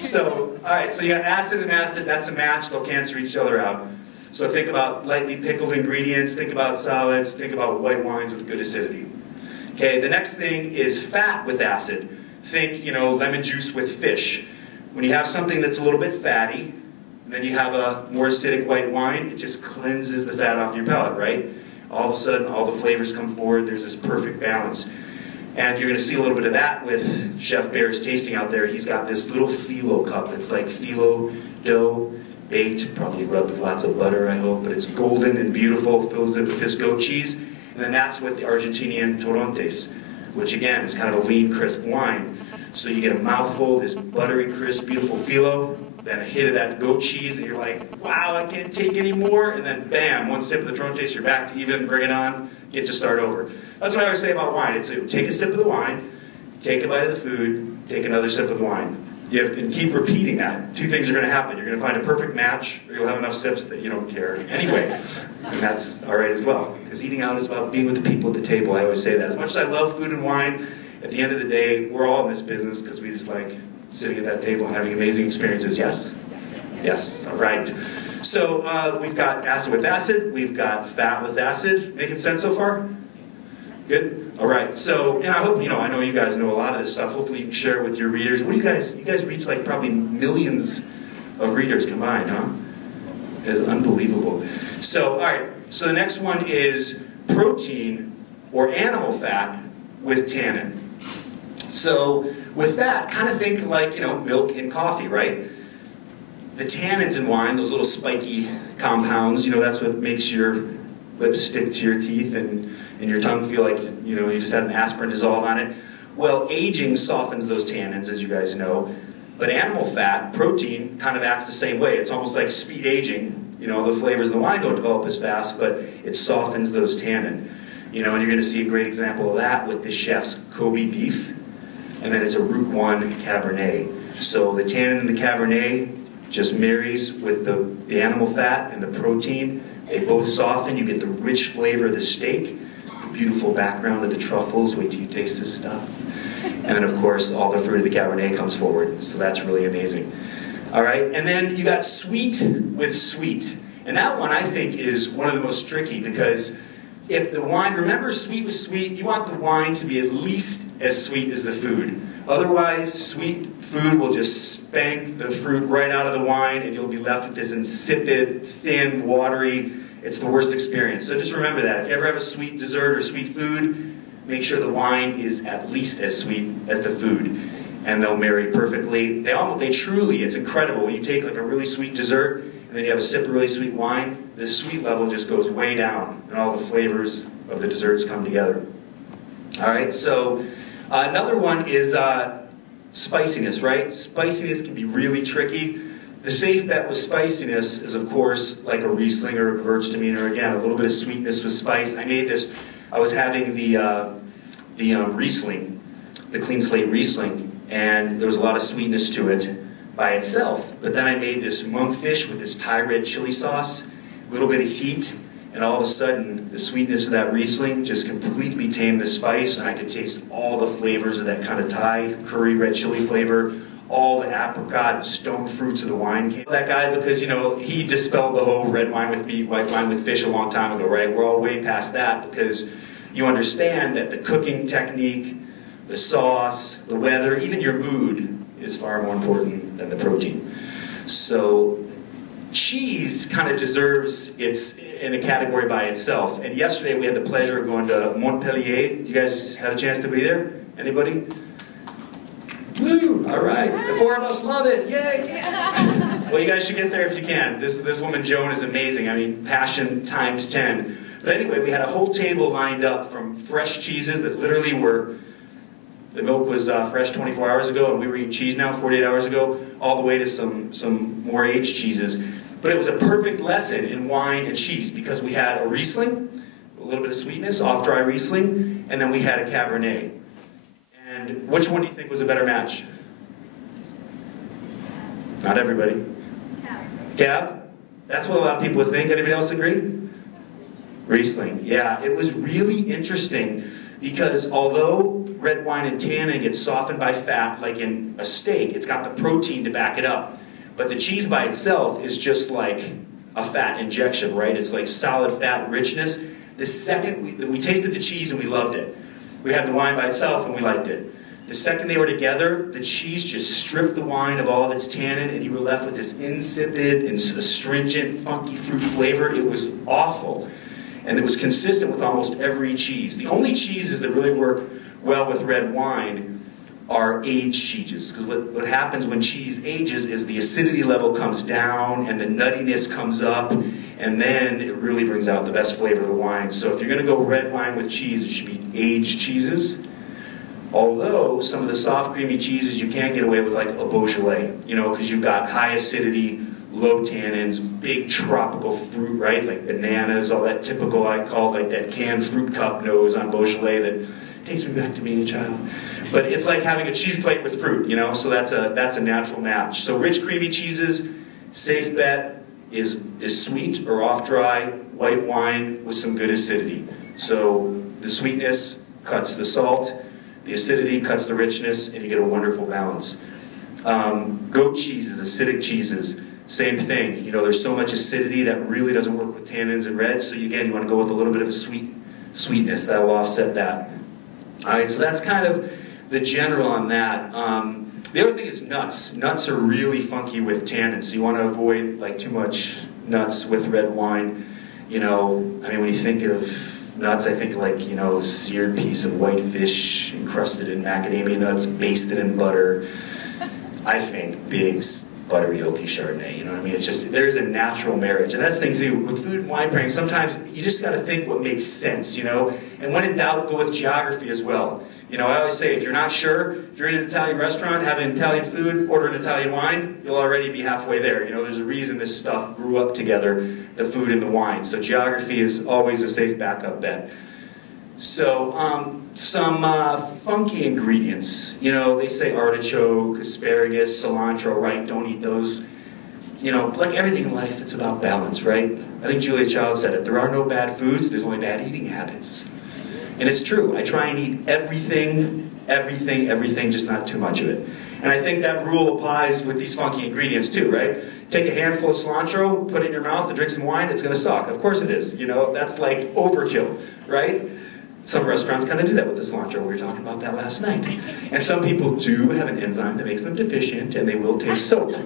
So, all right, so you got acid and acid, that's a match, they'll cancel each other out. So think about lightly pickled ingredients, think about salads, think about white wines with good acidity. Okay, the next thing is fat with acid. Think, lemon juice with fish. When you have something that's a little bit fatty, and then you have a more acidic white wine, it just cleanses the fat off your palate, right? All of a sudden, all the flavors come forward, there's this perfect balance. And you're going to see a little bit of that with Chef Bear's tasting out there. He's got this little phyllo cup. It's like phyllo dough, baked, probably rubbed with lots of butter, I hope, but it's golden and beautiful, fills it with this goat cheese. And then that's with the Argentinian Torrontés, which again is kind of a lean, crisp wine. So you get a mouthful of this buttery, crisp, beautiful phyllo, then a hit of that goat cheese, and you're like, wow, I can't take any more. And then bam, one sip of the Torrontés, you're back to even, bring it on, get to start over. That's what I always say about wine. It's take a sip of the wine, take a bite of the food, take another sip of the wine. You have to keep repeating that. Two things are going to happen. You're going to find a perfect match, or you'll have enough sips that you don't care anyway. And that's all right as well. Because eating out is about being with the people at the table. I always say that. As much as I love food and wine, at the end of the day, we're all in this business because we just like sitting at that table and having amazing experiences. Yes? Yes. All right. So we've got acid with acid. We've got fat with acid. Making sense so far? Good? All right. So, and I hope, I know you guys know a lot of this stuff. Hopefully you can share it with your readers. What do you guys reach like probably millions of readers combined, huh? It is unbelievable. So, all right. So the next one is protein or animal fat with tannin. So with that, kind of think like, milk and coffee, right? The tannins in wine, those little spiky compounds, that's what makes your lips stick to your teeth and your tongue feel like, you just had an aspirin dissolve on it. Well, aging softens those tannins, as you guys know. But animal fat, protein, kind of acts the same way. It's almost like speed aging. The flavors in the wine don't develop as fast, but it softens those tannin. And you're going to see a great example of that with the chef's Kobe beef. And then it's a Route 1 Cabernet. So the tannin in the Cabernet just marries with the animal fat and the protein. They both soften. You get the rich flavor of the steak, the beautiful background of the truffles. Wait till you taste this stuff. And then, of course, all the fruit of the Cabernet comes forward. So that's really amazing. All right, and then you got sweet with sweet. And that one, I think, is one of the most tricky because if the wine, remember sweet with sweet, you want the wine to be at least as sweet as the food. Otherwise, sweet food will just spank the fruit right out of the wine and you'll be left with this insipid, thin, watery, it's the worst experience. So just remember that. If you ever have a sweet dessert or sweet food, make sure the wine is at least as sweet as the food. And they'll marry perfectly. They truly, it's incredible. When you take like a really sweet dessert and then you have a sip of really sweet wine, the sweet level just goes way down and all the flavors of the desserts come together. All right, so another one is spiciness, right? Spiciness can be really tricky. The safe bet with spiciness is, of course, like a Riesling or a Gewürztraminer. Again, a little bit of sweetness with spice. I made this, I was having the Riesling, the Clean Slate Riesling, and there was a lot of sweetness to it by itself. But then I made this monkfish with this Thai red chili sauce, a little bit of heat, and all of a sudden, the sweetness of that Riesling just completely tamed the spice, and I could taste all the flavors of that kind of Thai curry red chili flavor, all the apricot and stone fruits of the wine. That guy, because, he dispelled the whole red wine with meat, white wine with fish a long time ago, right? We're all way past that because you understand that the cooking technique, the sauce, the weather, even your mood is far more important than the protein. So cheese kind of deserves its in a category by itself. And yesterday we had the pleasure of going to Montpellier. You guys had a chance to be there? Anybody? Woo! All right. The four of us love it. Yay! Well, you guys should get there if you can. This woman Joan is amazing. I mean, passion times 10. But anyway, we had a whole table lined up from fresh cheeses that literally were, the milk was fresh 24 hours ago, and we were eating cheese now 48 hours ago, all the way to some more aged cheeses. But it was a perfect lesson in wine and cheese because we had a Riesling, a little bit of sweetness, off-dry Riesling, and then we had a Cabernet. And which one do you think was a better match? Not everybody. Cab? That's what a lot of people would think. Anybody else agree? Riesling. Yeah, it was really interesting. Because although red wine and tannin get softened by fat, like in a steak, it's got the protein to back it up. But the cheese by itself is just like a fat injection, right? It's like solid fat richness. The second we tasted the cheese and we loved it. We had the wine by itself and we liked it. The second they were together, the cheese just stripped the wine of all of its tannin, and you were left with this insipid and astringent, funky fruit flavor. It was awful. And it was consistent with almost every cheese. The only cheeses that really work well with red wine are aged cheeses. Because what happens when cheese ages is the acidity level comes down and the nuttiness comes up, and then it really brings out the best flavor of the wine. So if you're going to go red wine with cheese, it should be aged cheeses. Although some of the soft, creamy cheeses you can't get away with, like a Beaujolais, you know, because you've got high acidity, low tannins, big tropical fruit, right? Like bananas, all that typical, I call it like that canned fruit cup nose on Beaujolais that takes me back to being a child. But it's like having a cheese plate with fruit, you know, so that's a natural match. So rich, creamy cheeses, safe bet is sweet or off-dry white wine with some good acidity. So the sweetness cuts the salt, the acidity cuts the richness, and you get a wonderful balance. Goat cheeses, acidic cheeses, same thing. You know, there's so much acidity that really doesn't work with tannins and reds, so again, you want to go with a little bit of a sweetness that will offset that. All right, so that's kind of the general on that. The other thing is nuts. Nuts are really funky with tannins, so you want to avoid like too much nuts with red wine. You know, I mean, when you think of nuts, I think like, you know, seared piece of white fish encrusted in macadamia nuts, basted in butter. I think big, buttery, oaky Chardonnay, you know what I mean? It's just, there's a natural marriage. And that's the thing too, with food and wine pairing, sometimes you just gotta think what makes sense, you know? And when in doubt, go with geography as well. You know, I always say, if you're not sure, if you're in an Italian restaurant, having Italian food, order an Italian wine, you'll already be halfway there. You know, there's a reason this stuff grew up together, the food and the wine. So geography is always a safe backup bet. So, some funky ingredients. You know, they say artichoke, asparagus, cilantro, right? Don't eat those. You know, like everything in life, it's about balance, right? I think Julia Child said it. There are no bad foods, there's only bad eating habits. And it's true. I try and eat everything, just not too much of it. And I think that rule applies with these funky ingredients too, right? Take a handful of cilantro, put it in your mouth, and drink some wine, it's going to suck. Of course it is. You know, that's like overkill, right? Some restaurants kind of do that with the cilantro. We were talking about that last night. And some people do have an enzyme that makes them deficient, and they will taste soap.